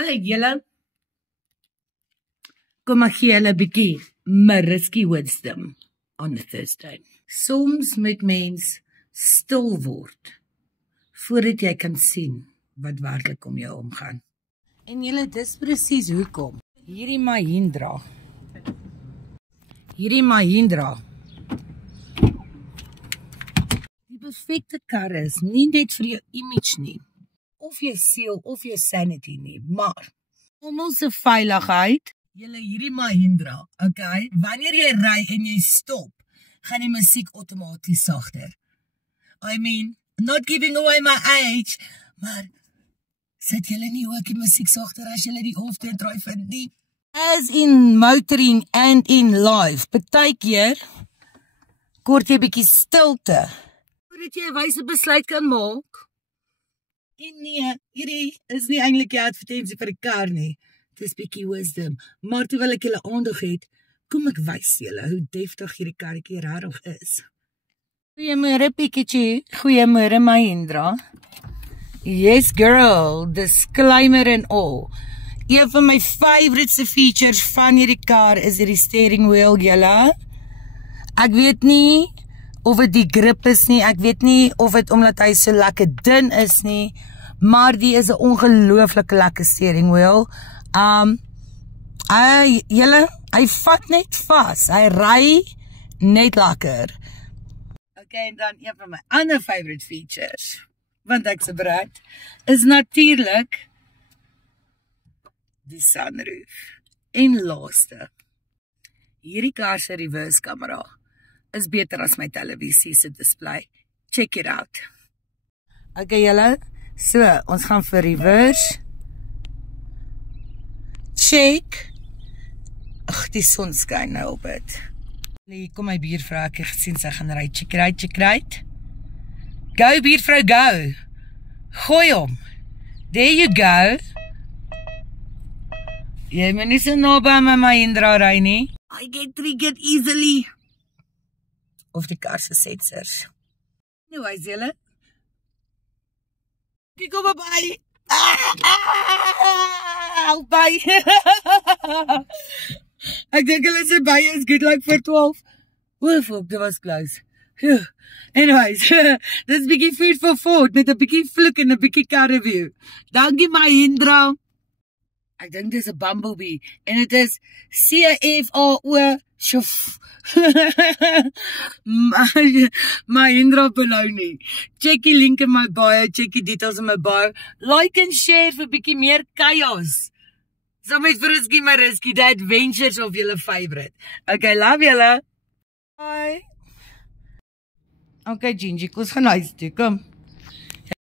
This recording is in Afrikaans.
Hallo julle. Kom ek gee julle 'n bietjie Mariski wisdom on a Thursday. Soms moet mens stil word voordat jy kan sien wat werklik om jou omgaan. En julle, dis presies hoekom hierdie Mahindra. Die perfekte kar is nie net vir jou image nie, of jou siel of jou sanity nie, maar almal se veiligheid. Julle, hierdie Mahindra, okay, wanneer jy ry en jy stop, gaan die musiek outomaties sagter. I mean, not giving away my age, maar sit julle nie ook die musiek sagter as julle die off-road drive vind nie? As in motoring and in life, partykeer kort jy 'n bietjie stilte, voordat jy 'n wyse besluit kan maak. En nee, hierdie is nie eintlik 'n advertensie vir 'n kar nie. Dis bietjie wisdom, maar terwyl ek julle aandag het, kom ek wys julle hoe deftig hierdie karretjie regtig is. Goeiemôre Piketjie, goeiemôre Mahindra. Yes girl, disclaimer and all. Een van my favourite features van hierdie kar is hierdie steering wheel julle. Ek weet nie of dit die grip is nie, ek weet nie of dit omdat hy so lekker dun is nie, maar die is 'n ongelooflike lekker steering wheel. Hy vat net vas, hy ry net lekker. Okay, en dan een van my ander favorite features, want ek se bereid, is natuurlik die sunroof. En laaste, hierdie kar se reverse camera is beter as my televisie se display. Check it out. Okay julle, so, ons gaan vir reverse. Check. Ag, die son skyn nou op dit. Hier kom my buurvrou, ek het gesien sy gaan ry. Check it out. Go buurvrou, go. Gooi hom. There you go. Jy moet nie so naby my Mahindra ry nie. I get triggered easily. Of die kar se sensors. Anyways julle. Kyk op by. By. Ek dink hulle sê by is good like vir 12. Oh fuck, dit was close. Anyways, dis bietjie food for thought met 'n bietjie vloek en 'n bietjie car review. Dankie Mahindra. Ek dink dis 'n bumblebee en dit is CFAO Shof. Mahindra Benoni. Check die link in my bio, check die details in my bio. Like and share vir bietjie meer chaos. Saam met Mariski, the adventures of julle favorite. Okay, love julle. Bye. Okay, Gingy, ons gaan huis toe, kom.